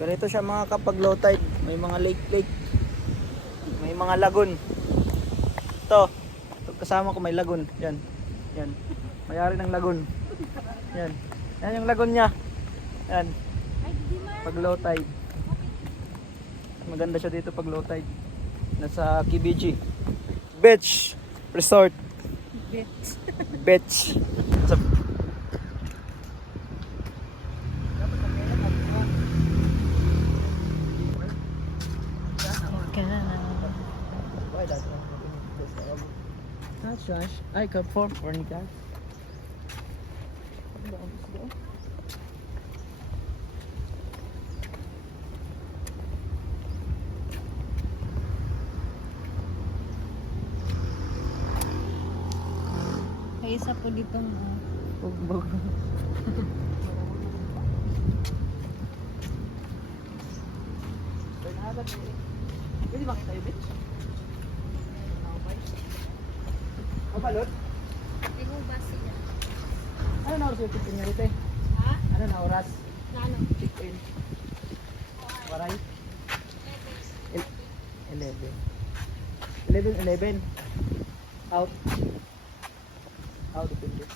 Ganito siya mga kapag low tide. May mga lake. May mga lagoon. Ito kasama ko may lagoon. Yan. Mayari ng lagoon. Yan yung lagoon niya. Yan. Pag low tide. Maganda siya dito pag low tide. Nasa Kibichi Beach Resort. Beach. Josh, I can form Ornica. May isa po ditong Bugbog. Pwede makita yung beach? Mabalot? Tingong basi niya. Ano na oras yung check-in niya rito? Ha? Ano na oras? Na ano? Check-in. Waray? 11. 11. Out. Depende.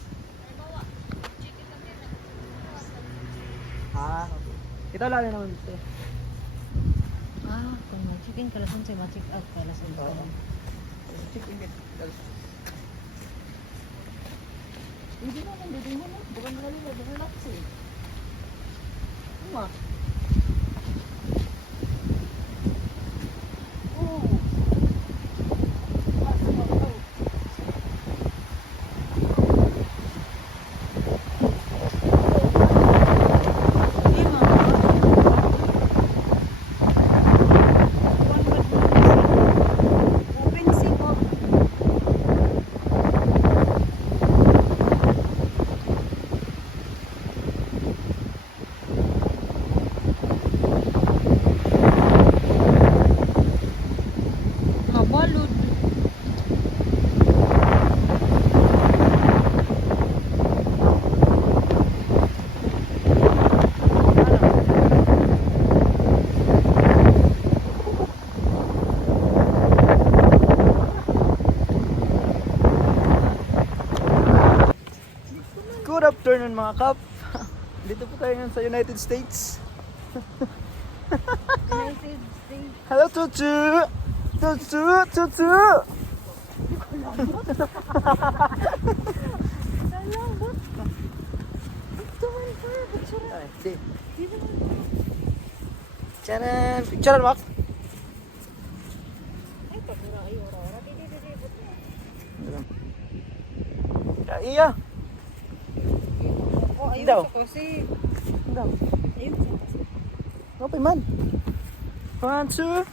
Okay. Ito lang naman dito. Kung mag-check-in ka lasan siya, ma-check out ka lasan ka. Check-in ka. Hindi mo na. Bukan mo na relax eh. Ano Mabalod. Good afternoon mga kap. Dito po tayo ngayon sa United States. United States. Hello Tutu! Tutu! Salamat ka. Ito man pa. Picture. Ay, di. Dito man. Tcharan! Picturean mo? Ay, pagkura ay ora. Dito. Iya! Ayun Daw. siya kasi. Daw. Ayun siya kasi. Okay man. 1, 2.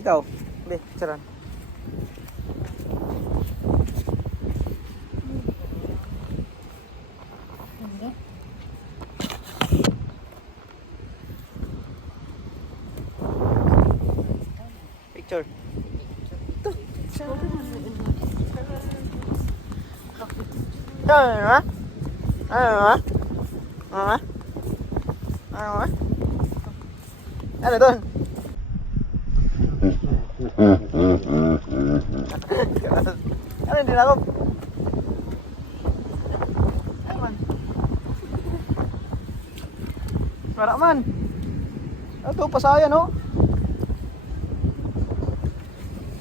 Ikaw. Be, picturean. Ano? Picture. Ito. Ano doon? Ano hindi na ako? Ano man? Wala man. Ito, pasaya no?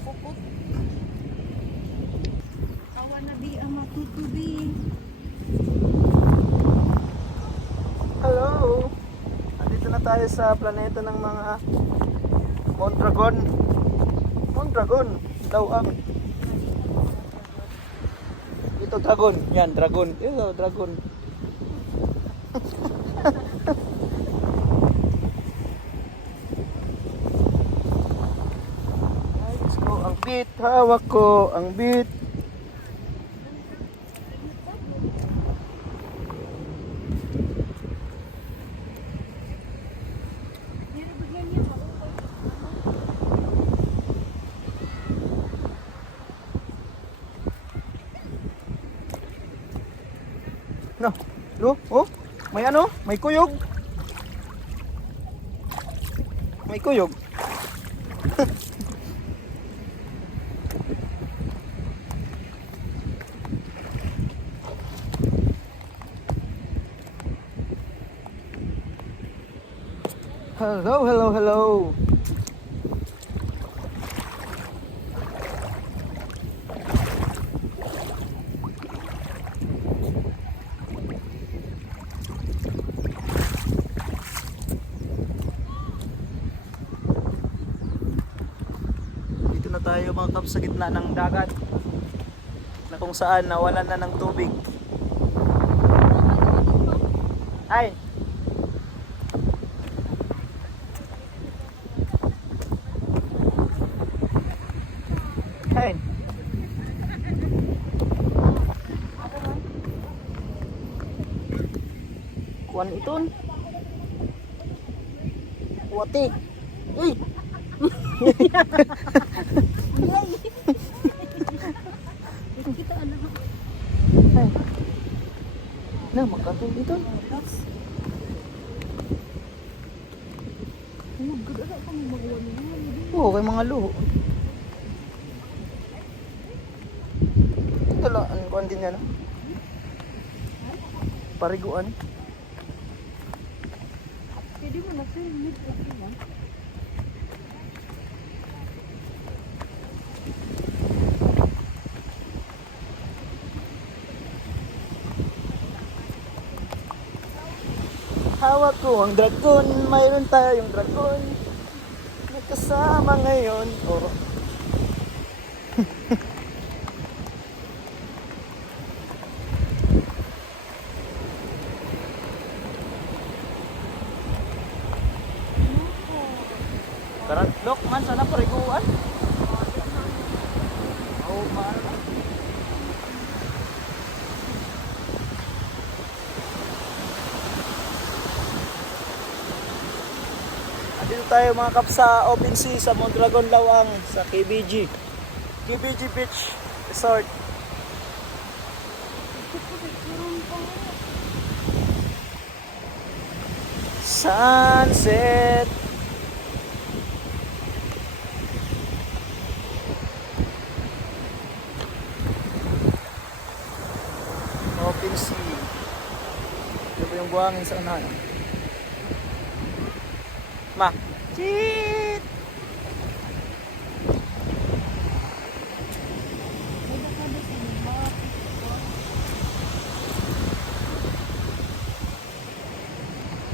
Puput. Kawan na di ang matutubi. Hello! Andito na tayo sa planeta ng mga Mondragon. Mondragon daw ang ito dragon. Yan, dragon. Ito, dragon. Let's go. Ang beat. Hawak ko. Ang beat. No. Oh, may ano? May kuyog. May kuyog. Hello. Dito na tayo mga kap sa gitna ng dagat na kung saan nawalan na ng tubig. Ay! Ay! Kuan iton. Wati. Uy! Kita ano. Ay. Na, makatong dito. Magagala kami magawa niya. Oo, kay mga luho. Ito lang, ano kuan din yan, no? Pariguan. Pwede mo na film lang. Hawak ko ang dragon, mayroon tayong dragon. Nagkasama ngayon. Oh. Karat lok man sana pariguan. Oh, man. Dito tayo mga kap sa Open Sea sa Mondragon Lawang sa KBG Beach Resort. Sunset. Open Sea. Ito po yung buhangin sa unahan. Ma. Cheat.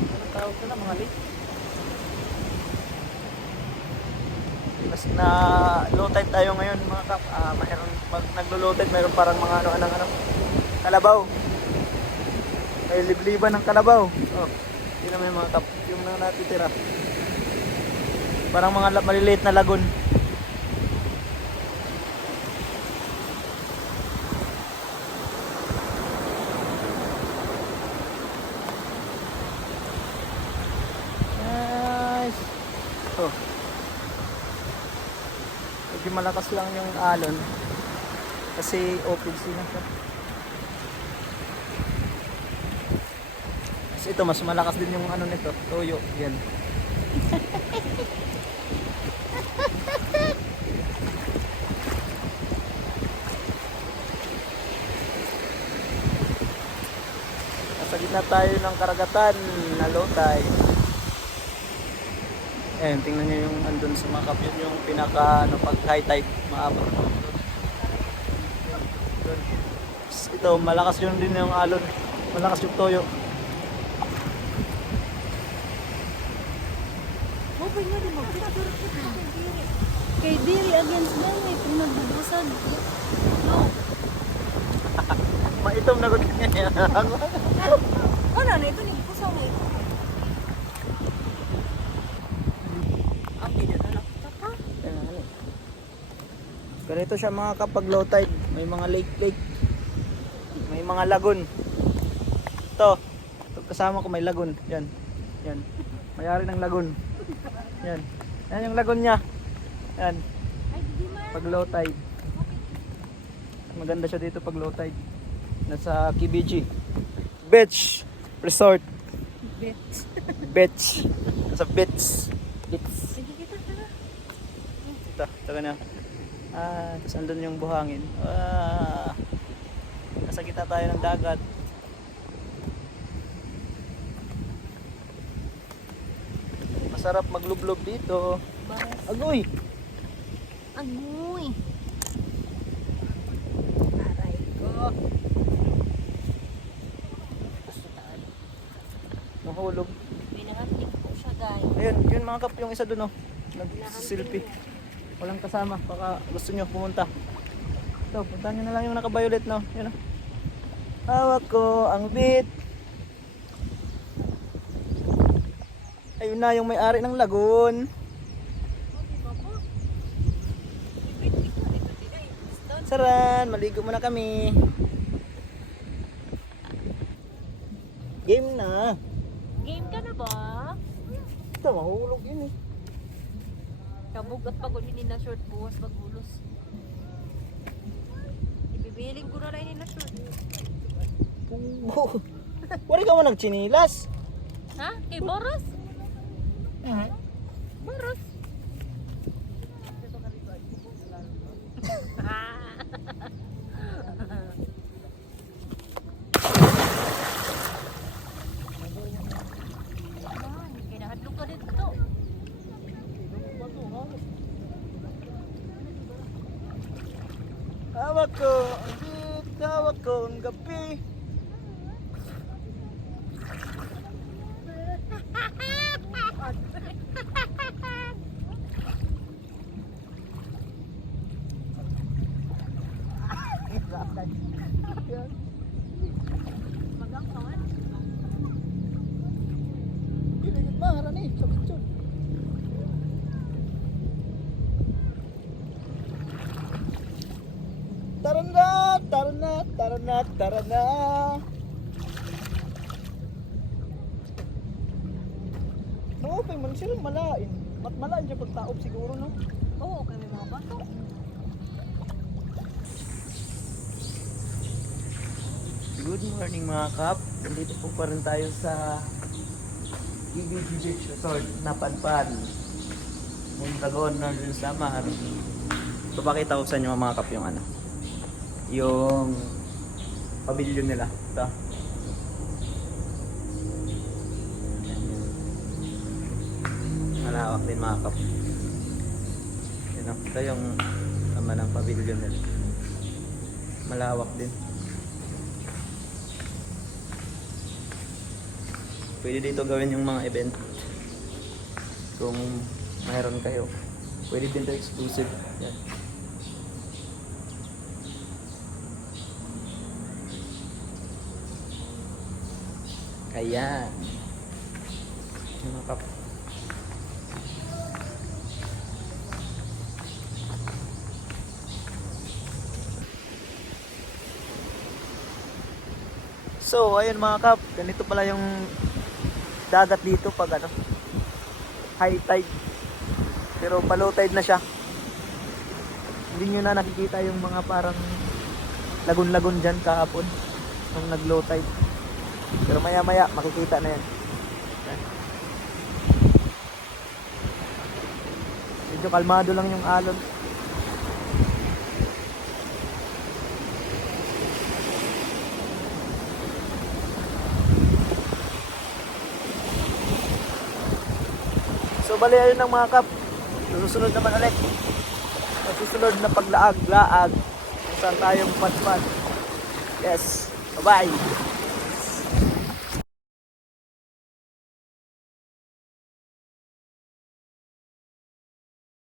Ano tawag ko na mga lake? Mas na low tide tayo ngayon mga kap. Mayroon pag naglo-low tide mayroon parang mga ano kalabaw. May libliban ng kalabaw. Oh, yun naman yung mga kap. Yung na natitira. Parang mga maliliit na lagun. Nice. Oh. Medyo malakas lang yung alon. Kasi open sea na siya. Kasi ito mas malakas din yung ano nito, toyo. Yan. Nasa gitna tayo ng karagatan na low tide. Ayan, tingnan nyo yung andun sa mga kapyot yung pinaka pag high tide maabot. Ito malakas yun din yung alon, malakas yung toyo. Okay nga din mag-picture kay Diri against them eh. Kung nagbubusag. No. Maitom na gud niya. Ano na ito ni Pusaw eh. Ang ginadala pa. Ganito siya mga kapag low tide, may mga lake, may mga lagun. Ito kasama ko may lagun. Yan. Mayari ng lagun. Yan yung lagun niya. Yan. Pag low tide. Maganda siya dito pag low tide. Nasa KBG. Beach Resort. Bet. Beach. Sa beach. Beach. Sige kita tara. Ito na. Tapos andun yung buhangin. Nasa gitna tayo ng dagat. Masarap maglublob dito. Baras. Agoy! Agoy. Aray ko. Gusto tayo. Mahulog. Pinangatik po siya guys. Ayun, yun mga kap, yung isa dun oh. Nag-selfie. Walang kasama, baka gusto nyo pumunta. Ito, puntahan nyo na lang yung naka-violet no. Yun oh. Hawak ko ang bit. Ayun na yung may-ari ng lagoon. Saran, maligo muna kami. Game na. Game ka na ba? Ito, mahulog yun eh. Kabog at pagod hindi na short buwas magulos. Ibibiling ko na lang hindi na short. Wari ka mo nagchinilas. Ha? Kay Boros? Boros? Kinahadlok ka dito. Hawak ko ang bit, hawak ko ang gabi. Tara na, tara na, tara na, tara na. Okay man silang malain. Malain siya pagtaob siguro no. Oo, kay may mga bato. Good morning mga kap. Nandito po pa rin tayo sa EBG Beach Resort na Padpad. Mondragon, Northern Samar. So pakita ko sa inyo mga kap yung ano. Yung pavilion nila. Ito. Malawak din mga kap. Yun o. Ito yung naman ng pavilion nila. Malawak din. Pwede dito gawin yung mga event. Kung mayroon kayo. Pwede din ito exclusive. Yan. Ayan. Mga kap. So, ayun mga kap. Ganito pala yung dagat dito pag ano, high tide. Pero pa low tide na siya. Hindi nyo na nakikita yung mga parang lagun-lagun dyan kahapon nung nag low tide. Pero maya maya makikita na yan. Medyo kalmado lang yung alon. So bali ayun ang mga kap. Susunod naman ulit. Susunod na paglaag-laag kung saan tayong padpad. Yes. Bye-bye.